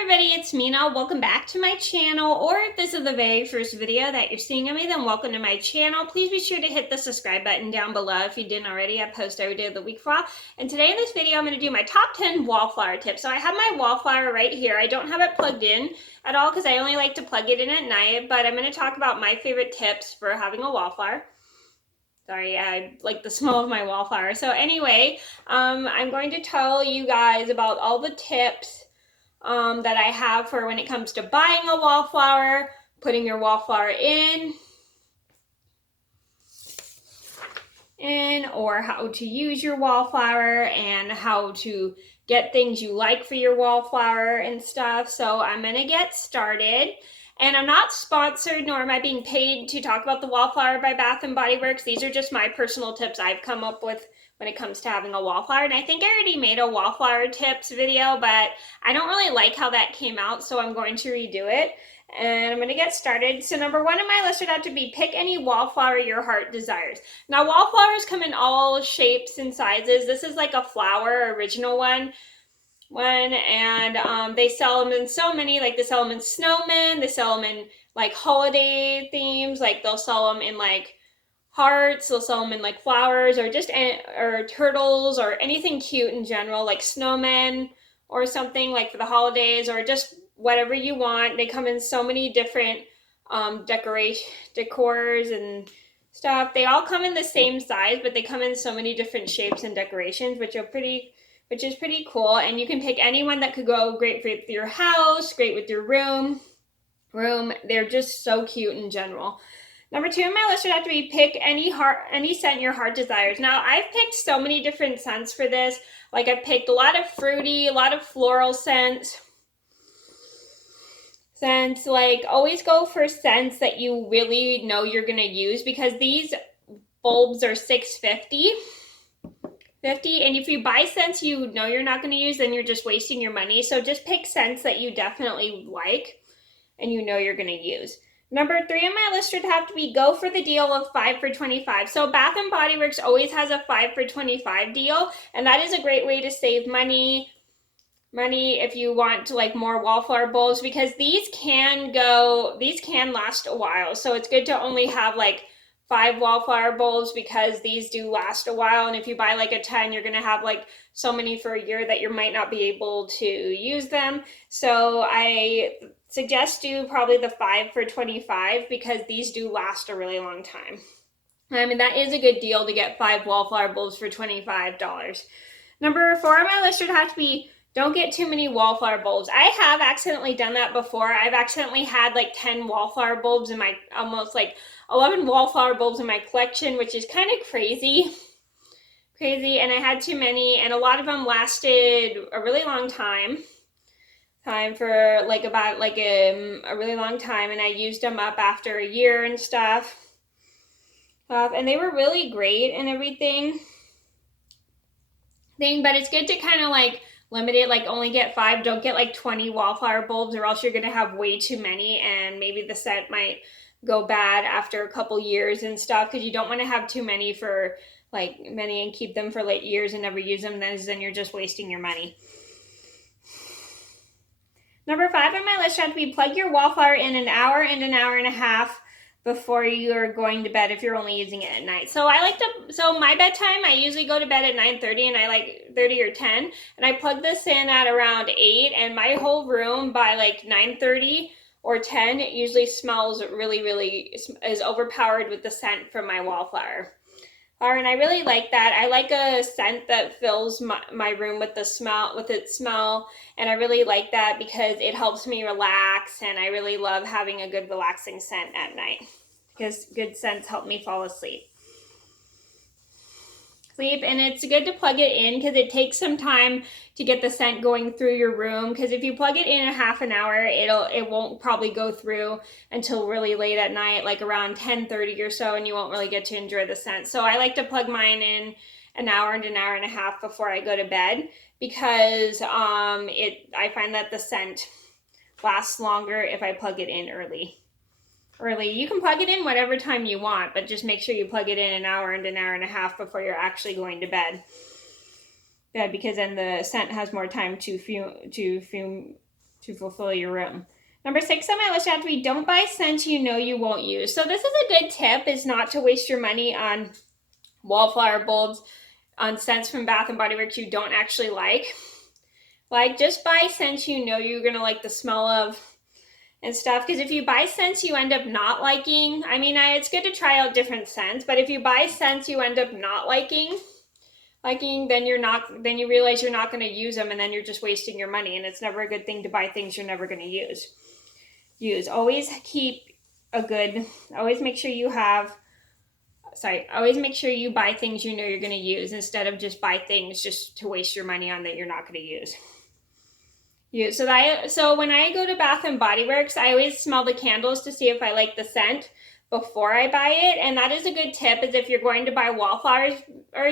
everybody, it's Mena. Welcome back to my channel, or if this is the very first video that you're seeing of me, then welcome to my channel. Please be sure to hit the subscribe button down below if you didn't already. I post every day of the week for all. And today in this video, I'm going to do my top 10 wallflower tips. So I have my wallflower right here. I don't have it plugged in at all because I only like to plug it in at night, but I'm going to talk about my favorite tips for having a wallflower. Sorry, I like the smell of my wallflower. So anyway, I'm going to tell you guys about all the tips that I have for when it comes to buying a wallflower, putting your wallflower in, or how to use your wallflower and how to get things you like for your wallflower and stuff. So I'm gonna get started. And I'm not sponsored, nor am I being paid to talk about the wallflower by Bath and Bodyworks. These are just my personal tips I've come up with when it comes to having a wallflower. And I think I already made a wallflower tips video, but I don't really like how that came out, so I'm going to redo it. And I'm going to get started. So number one on my list would have to be pick any wallflower your heart desires. Now wallflowers come in all shapes and sizes. This is like a flower, original one. And they sell them in so many, like they sell them in snowmen, they sell them in like holiday themes, like they'll sell them in like hearts, they'll sell them in like flowers or just or turtles or anything cute in general, like snowmen or something like for the holidays or just whatever you want. They come in so many different decors and stuff. They all come in the same size, but they come in so many different shapes and decorations, which is pretty cool. And you can pick anyone that could go great for your house, great with your room. They're just so cute in general. Number two on my list would have to be pick any scent your heart desires. Now, I've picked so many different scents for this. Like I've picked a lot of fruity, a lot of floral scents. Like always go for scents that you really know you're gonna use, because these bulbs are $6.50. And if you buy scents you know you're not going to use, then you're just wasting your money. So just pick scents that you definitely like and you know you're going to use. Number three on my list would have to be go for the deal of 5 for $25. So Bath and Body Works always has a 5 for $25 deal, and that is a great way to save money if you want to like more wallflower bulbs, because these can last a while. So it's good to only have like 5 wallflower bulbs, because these do last a while. And if you buy like a 10, you're gonna have like so many for a year that you might not be able to use them. So I suggest do probably the 5 for $25, because these do last a really long time. I mean, that is a good deal to get 5 wallflower bulbs for $25. Number 4 on my list would have to be don't get too many wallflower bulbs. I have accidentally done that before. I've accidentally had like 10 wallflower bulbs in my, almost like 11 wallflower bulbs in my collection, which is kind of crazy. And I had too many, and a lot of them lasted a really long time for like about like a really long time, and I used them up after a year and stuff. And they were really great and everything. But it's good to kind of like limit it, like only get 5. Don't get like 20 wallflower bulbs, or else you're going to have way too many, and maybe the scent might go bad after a couple years and stuff, because you don't want to have too many and keep them for like years and never use them. Then you're just wasting your money. Number 5 on my list had to be plug your wallflower in an hour and an hour and a half before you're going to bed, if you're only using it at night. So my bedtime, I usually go to bed at 9:30, and I like 30 or 10, and I plug this in at around 8, and my whole room by like 9:30 or 10, it usually smells really, really, is overpowered with the scent from my wallflower. And I really like that. I like a scent that fills my room with its smell, and I really like that because it helps me relax, and I really love having a good relaxing scent at night, because good scents help me fall asleep. And it's good to plug it in, because it takes some time to get the scent going through your room, because if you plug it in a half an hour, it won't probably go through until really late at night, like around 10:30 or so, and you won't really get to enjoy the scent. So I like to plug mine in an hour and an hour and a half before I go to bed, because I find that the scent lasts longer if I plug it in early. You can plug it in whatever time you want, but just make sure you plug it in an hour and a half before you're actually going to bed. Because then the scent has more time to fume to fulfill your room. Number 6 on my list had to be don't buy scents you know you won't use. So this is a good tip, is not to waste your money on wallflower bulbs, on scents from Bath and Body Works you don't actually like. Like, just buy scents you know you're gonna like the smell of and stuff, because if you buy scents you end up not liking, I mean, it's good to try out different scents, but if you buy scents you end up not liking, then you realize you're not going to use them, and then you're just wasting your money, and it's never a good thing to buy things you're never going to use. Always make sure you buy things you know you're going to use, instead of just buy things just to waste your money on that you're not going to use. So when I go to Bath and Body Works, I always smell the candles to see if I like the scent before I buy it. And that is a good tip, is if you're going to buy wallflowers,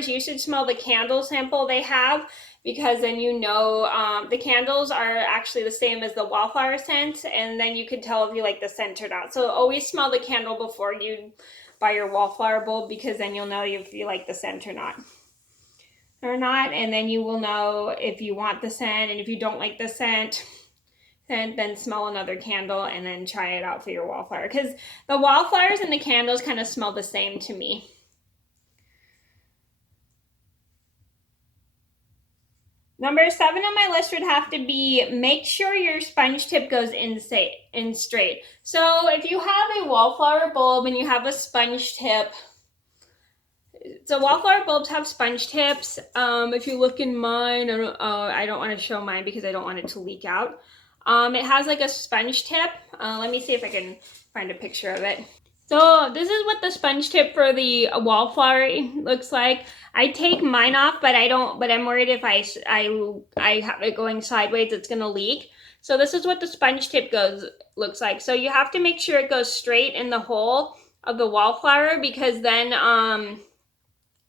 you should smell the candle sample they have, because then you know the candles are actually the same as the wallflower scent, and then you can tell if you like the scent or not. So always smell the candle before you buy your wallflower bulb, because then you'll know if you like the scent or not. And then you will know if you want the scent, and if you don't like the scent, then smell another candle and then try it out for your wallflower, because the wallflowers and the candles kind of smell the same to me. Number 7 on my list would have to be make sure your sponge tip goes in straight. So if you have a wallflower bulb and you have a sponge tip, so wallflower bulbs have sponge tips. If you look in mine, I don't want to show mine because I don't want it to leak out. It has like a sponge tip. Let me see if I can find a picture of it. So this is what the sponge tip for the wallflower looks like. I take mine off, but I'm worried if I have it going sideways, it's gonna leak. So this is what the sponge tip looks like. So you have to make sure it goes straight in the hole of the wallflower, because then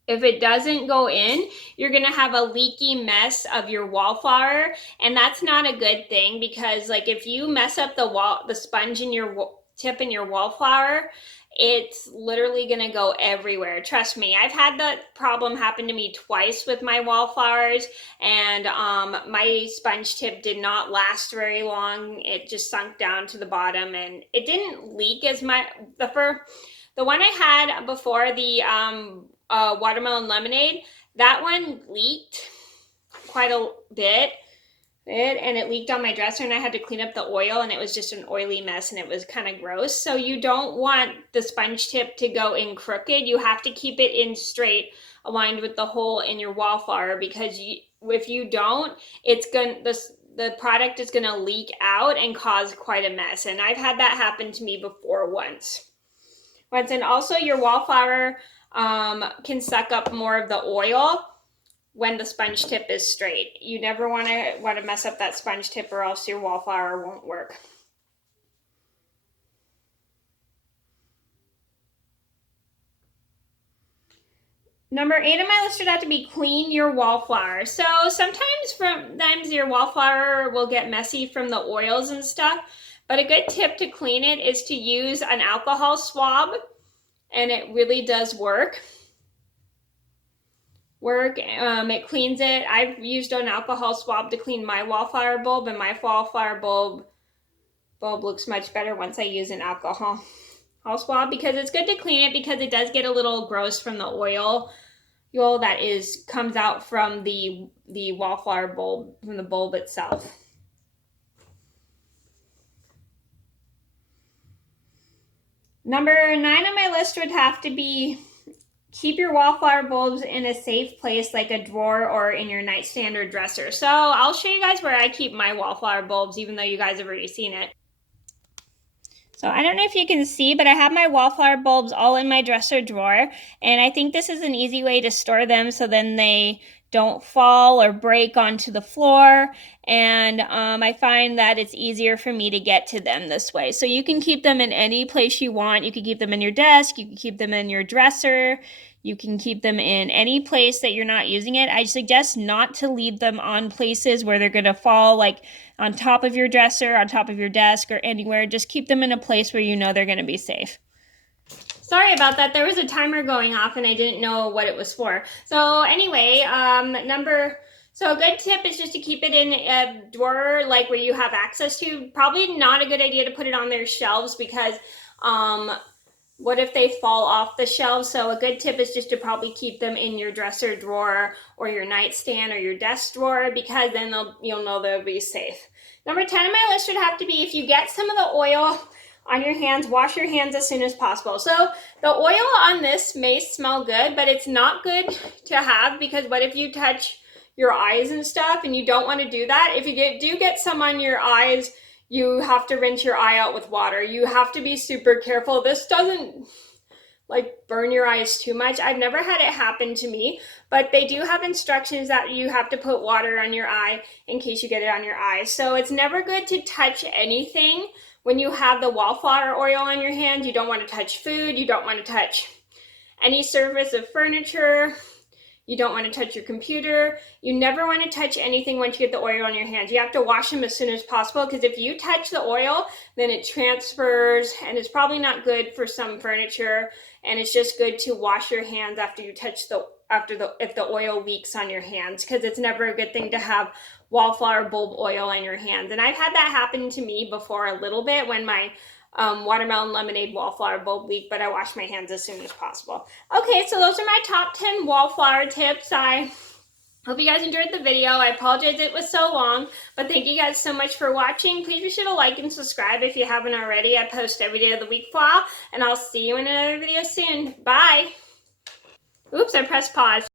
if it doesn't go in, you're gonna have a leaky mess of your wallflower, and that's not a good thing, because like if you mess up the sponge in your tip in your wallflower, it's literally gonna go everywhere. Trust me, I've had that problem happen to me twice with my wallflowers, and my sponge tip did not last very long. It just sunk down to the bottom, and it didn't leak as much. The one I had before, the watermelon lemonade, that one leaked quite a bit, and it leaked on my dresser, and I had to clean up the oil, and it was just an oily mess, and it was kind of gross. So you don't want the sponge tip to go in crooked. You have to keep it in straight, aligned with the hole in your wallflower, because if you don't, the product is gonna leak out and cause quite a mess. And I've had that happen to me before once. And also your wallflower can suck up more of the oil when the sponge tip is straight. You never want to mess up that sponge tip, or else your wallflower won't work. Number 8 on my list would have to be clean your wallflower. So sometimes your wallflower will get messy from the oils and stuff, but a good tip to clean it is to use an alcohol swab, and it really does work. It cleans it. I've used an alcohol swab to clean my wallflower bulb, and my wallflower bulb looks much better once I use an alcohol swab, because it's good to clean it, because it does get a little gross from the oil that comes out from the wallflower bulb, from the bulb itself. Number 9 on my list would have to be keep your wallflower bulbs in a safe place, like a drawer or in your nightstand or dresser. So I'll show you guys where I keep my wallflower bulbs, even though you guys have already seen it. So I don't know if you can see, but I have my wallflower bulbs all in my dresser drawer, and I think this is an easy way to store them so then they don't fall or break onto the floor, and I find that it's easier for me to get to them this way. So you can keep them in any place you want. You can keep them in your desk, you can keep them in your dresser, you can keep them in any place that you're not using it. I suggest not to leave them on places where they're gonna fall, like on top of your dresser, on top of your desk, or anywhere. Just keep them in a place where you know they're gonna be safe. Sorry about that. There was a timer going off and I didn't know what it was for. So anyway, So a good tip is just to keep it in a drawer, like where you have access to. Probably not a good idea to put it on their shelves because what if they fall off the shelves? So a good tip is just to probably keep them in your dresser drawer or your nightstand or your desk drawer, because then you'll know they'll be safe. Number 10 on my list would have to be, if you get some of the oil on your hands, wash your hands as soon as possible. So the oil on this may smell good, but it's not good to have, because what if you touch your eyes and stuff and you don't want to do that? If you do get some on your eyes, you have to rinse your eye out with water. You have to be super careful. This doesn't like burn your eyes too much. I've never had it happen to me, but they do have instructions that you have to put water on your eye in case you get it on your eyes. So it's never good to touch anything when you have the wallflower oil on your hand. You don't want to touch food. You don't want to touch any surface of furniture. You don't want to touch your computer. You never want to touch anything once you get the oil on your hands. You have to wash them as soon as possible, because if you touch the oil, then it transfers, and it's probably not good for some furniture. And it's just good to wash your hands after you touch if the oil leaks on your hands, because it's never a good thing to have wallflower bulb oil on your hands. And I've had that happen to me before a little bit when my watermelon lemonade wallflower bulb leak, but I wash my hands as soon as possible. Okay, so those are my top 10 wallflower tips. I hope you guys enjoyed the video. I apologize it was so long, but thank you guys so much for watching. Please be sure to like and subscribe if you haven't already. I post every day of the week for all, and I'll see you in another video soon. Bye! Oops, I pressed pause.